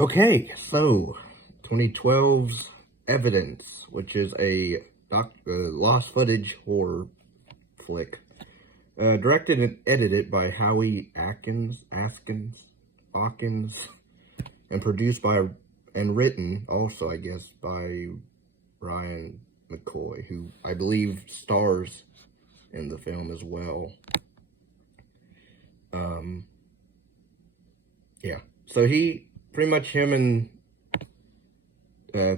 Okay, so 2012's Evidence, which is a lost footage horror flick, directed and edited by Howie Askins, and produced by and written also, I guess, by Ryan McCoy, who I believe stars in the film as well. Yeah, so pretty much him and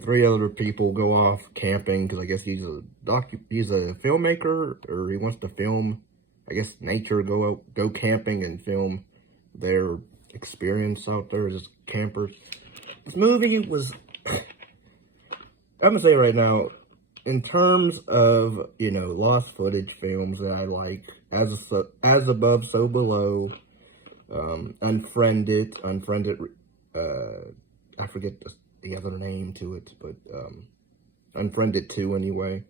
three other people go off camping because I guess he's a filmmaker, or he wants to film, I guess, nature, go camping and film their experience out there as campers. This movie was, I'm gonna say right now, in terms of, lost footage films that I like, As Above, So Below, Unfriended, I forget the other name to it, but Unfriended 2 anyway.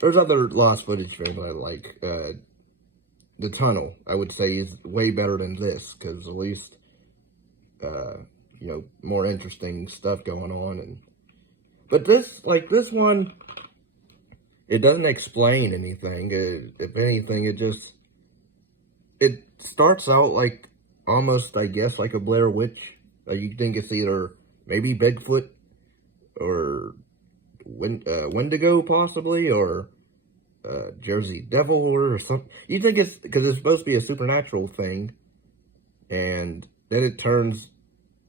There's other lost footage films I like. The Tunnel, I would say, is way better than this, because at least, more interesting stuff going on. But this one, it doesn't explain anything. If anything, it starts out like, almost, I guess, like a Blair Witch. You think it's either maybe Bigfoot or Wendigo, possibly, or Jersey Devil or something. You think it's because it's supposed to be a supernatural thing, and then it turns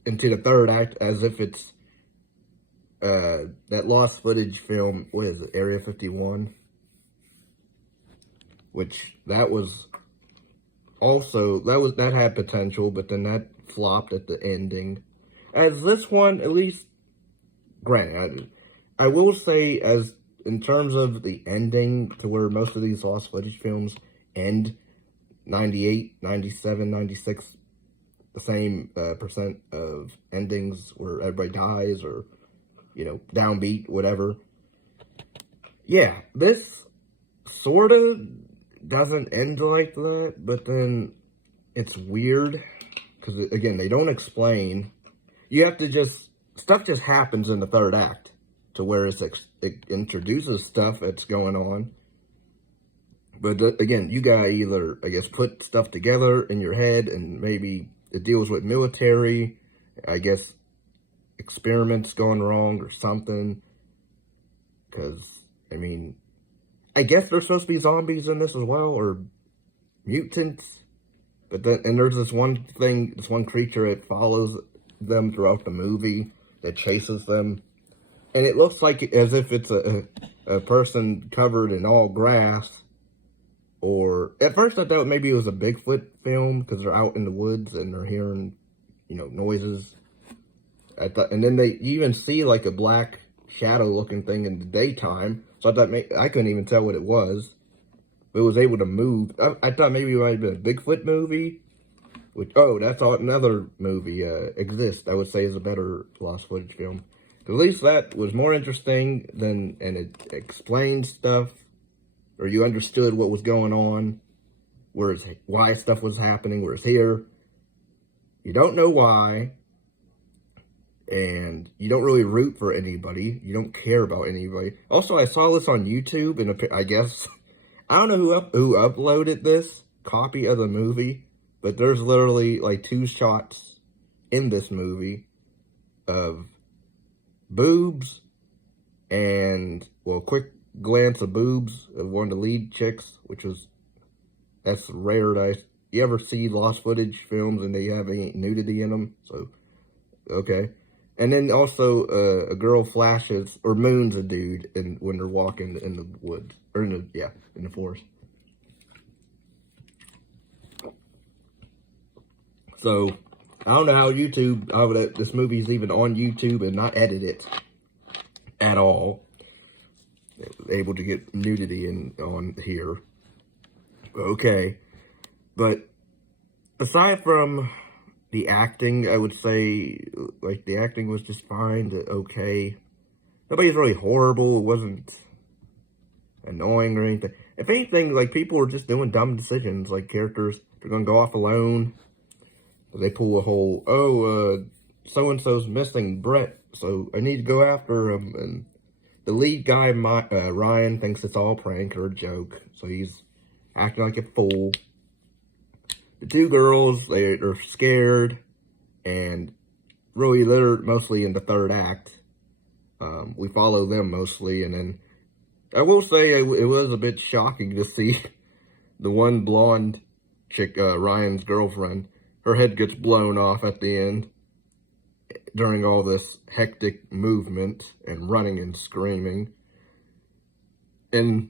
into the third act as if it's that lost footage film. What is it? Area 51, which that was also that had potential, but then that flopped at the ending. As this one, at least, granted, I will say, as in terms of the ending, to where most of these lost footage films end, 98, 97, 96, the same percent of endings where everybody dies or, downbeat, whatever. Yeah, this sort of doesn't end like that, but then it's weird, because, again, they don't explain. You have to stuff just happens in the third act, to where it introduces stuff that's going on. But again, you gotta either, I guess, put stuff together in your head, and maybe it deals with military, I guess, experiments going wrong or something. Because, I guess there's supposed to be zombies in this as well, or mutants. But then, and there's this one creature that follows them throughout the movie, that chases them. And it looks like as if it's a person covered in all grass. Or, at first I thought maybe it was a Bigfoot film, because they're out in the woods and they're hearing, noises. And then you even see like a black shadow looking thing in the daytime. So I thought I couldn't even tell what it was. It was able to move. I thought maybe it might have been a Bigfoot movie. That's another movie, Exist, I would say, is a better lost footage film. At least that was more interesting and it explained stuff, or you understood what was going on, why stuff was happening, whereas here, you don't know why, and you don't really root for anybody. You don't care about anybody. Also, I saw this on YouTube, and I guess, I don't know who uploaded this copy of the movie, but there's literally like 2 shots in this movie of boobs and, well, quick glance of boobs of one of the lead chicks, that's rare. You ever see lost footage films and they have any nudity in them? So, okay. And then also a girl flashes or moons a dude when they're walking in the woods, or in the forest. So, I don't know how this movie's even on YouTube and not edited at all. Able to get nudity on here. Okay. But aside from the acting, I would say, like, the acting was just fine to okay. Nobody's really horrible. It wasn't annoying or anything. If anything, like, people were just doing dumb decisions. Like, characters, they're going to go off alone. They pull a whole, oh, so-and-so's missing, Brett, so I need to go after him. And the lead guy, Ryan, thinks it's all prank or a joke, so he's acting like a fool. The two girls, they're scared, and really, they're mostly in the third act. We follow them mostly, and then I will say it was a bit shocking to see the one blonde chick, Ryan's girlfriend, her head gets blown off at the end during all this hectic movement and running and screaming. And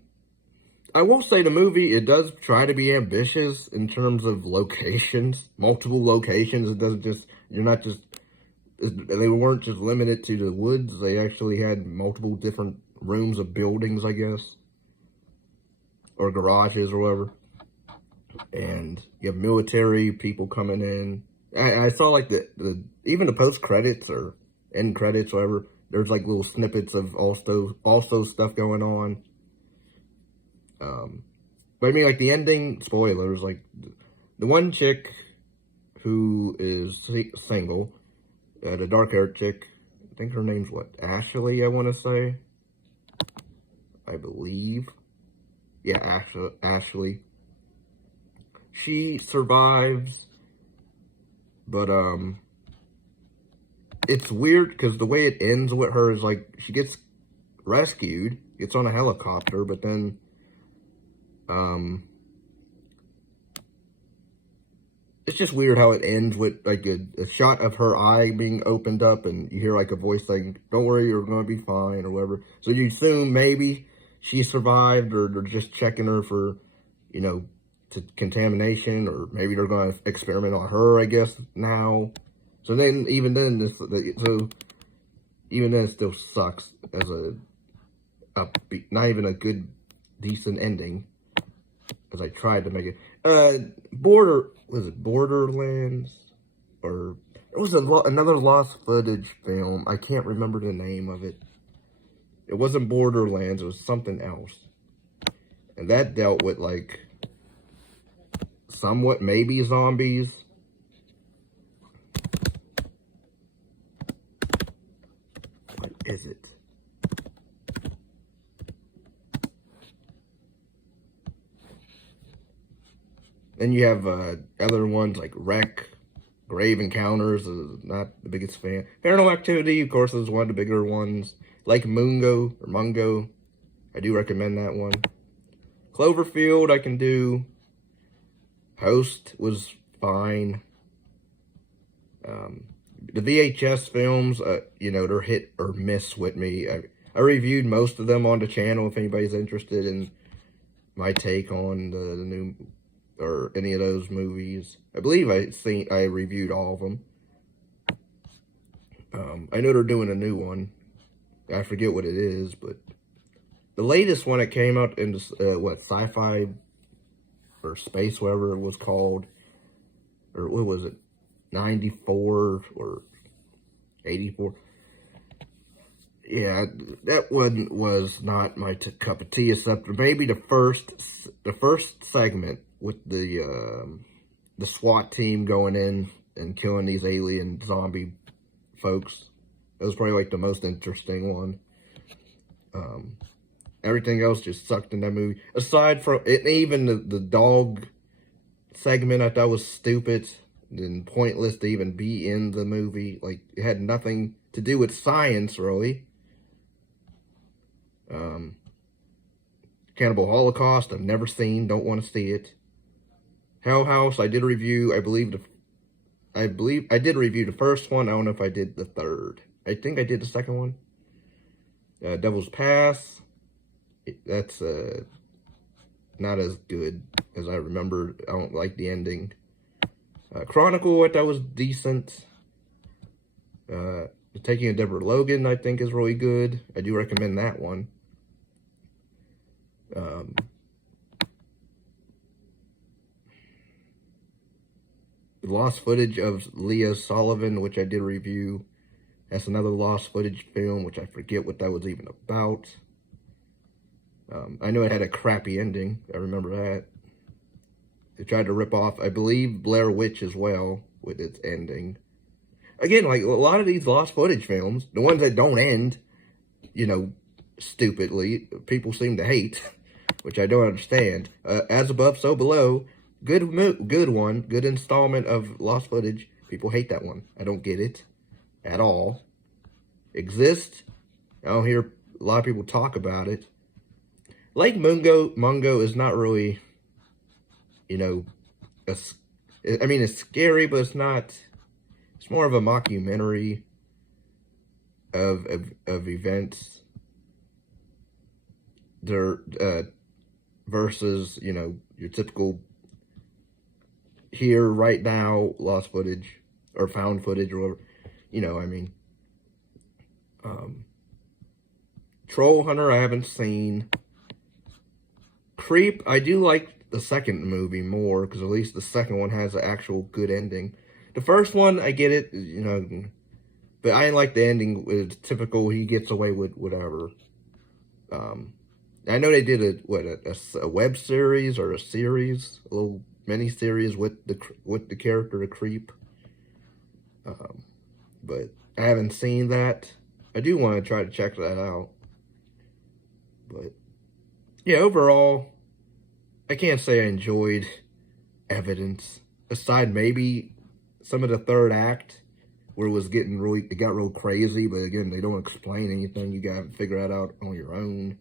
I will say the movie, it does try to be ambitious in terms of locations, multiple locations. It doesn't just, they weren't just limited to the woods. They actually had multiple different rooms of buildings, I guess, or garages or whatever. And you have military people coming in. I saw like even the post credits or end credits, whatever. There's like little snippets of also stuff going on. But I mean, like the ending spoilers, like the one chick who is single, the dark-haired chick, I think her name's what, Ashley, I want to say, I believe. Yeah, Ashley. She survives, but it's weird because the way it ends with her is like she gets rescued, gets on a helicopter, but then it's just weird how it ends with like a shot of her eye being opened up, and you hear like a voice saying, "Don't worry, you're going to be fine," or whatever. So you assume maybe she survived, or they're just checking her for, to contamination, or maybe they're going to experiment on her, I guess, now. So then, even then, it still sucks as not even a good, decent ending. Because I tried to make it. Was it Borderlands? Or it was another lost footage film. I can't remember the name of it. It wasn't Borderlands, it was something else. And that dealt with like somewhat maybe zombies. What is it? Then you have other ones like Wreck, Grave Encounters, not the biggest fan. Paranormal Activity, of course, is one of the bigger ones. Like Mungo, I do recommend that one. Cloverfield, I can do. Host was fine. The VHS films, they're hit or miss with me. I reviewed most of them on the channel if anybody's interested in my take on the new, or any of those movies. I believe I reviewed all of them. I know they're doing a new one. I forget what it is, but the latest one that came out in sci-fi or space, whatever it was called, or what was it, 94 or 84? Yeah, that one was not my cup of tea, except for maybe the first segment with the SWAT team going in and killing these alien zombie folks. That was probably like the most interesting one. Everything else just sucked in that movie. Aside from it, even the dog segment, I thought was stupid and pointless to even be in the movie. Like, it had nothing to do with science, really. Cannibal Holocaust, I've never seen, don't want to see it. Hell House, I did review, I believe I did review the first one. I don't know if I did the third. I think I did the second one. Devil's Pass, that's not as good as I remember. I don't like the ending. Chronicle, I thought was decent. The Taking of Deborah Logan, I think, is really good. I do recommend that one. The lost footage of Leah Sullivan, which I did review. That's another lost footage film, which I forget what that was even about. I know it had a crappy ending. I remember that. They tried to rip off, I believe, Blair Witch as well. with its ending. Again, like a lot of these lost footage films, the ones that don't end, you know, stupidly, people seem to hate, which I don't understand. As above, so below. Good one, good installment of lost footage. People hate that one. I don't get it at all. Exist. I don't hear a lot of people talk about it. Lake Mungo is not really, you know, I mean, it's scary, but it's not. It's more of a mockumentary of events. There versus, you know, your typical here right now lost footage or found footage or whatever. You know, I mean, Troll Hunter I haven't seen. Creep, I do like the second movie more, because at least the second one has an actual good ending. The first one, I get it, you know, but I like the ending. It's typical, he gets away with whatever. I know they did a web series or a series, a little mini series with the character the Creep. But I haven't seen that. I do want to try to check that out. But yeah, overall, I can't say I enjoyed Evidence, aside maybe some of the third act where it got real crazy. But again, they don't explain anything. You got to figure that out on your own.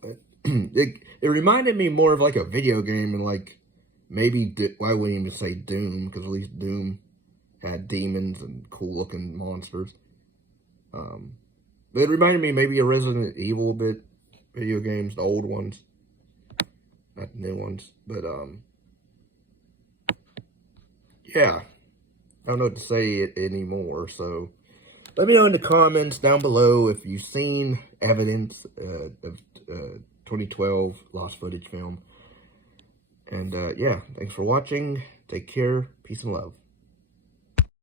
But it reminded me more of like a video game, and like maybe I wouldn't even say Doom, because at least Doom had demons and cool looking monsters. But it reminded me maybe of Resident Evil a bit, video games, the old ones, not the new ones. But yeah, I don't know what to say it anymore. So let me know in the comments down below if you've seen Evidence of 2012 lost footage film. And yeah, thanks for watching. Take care. Peace and love.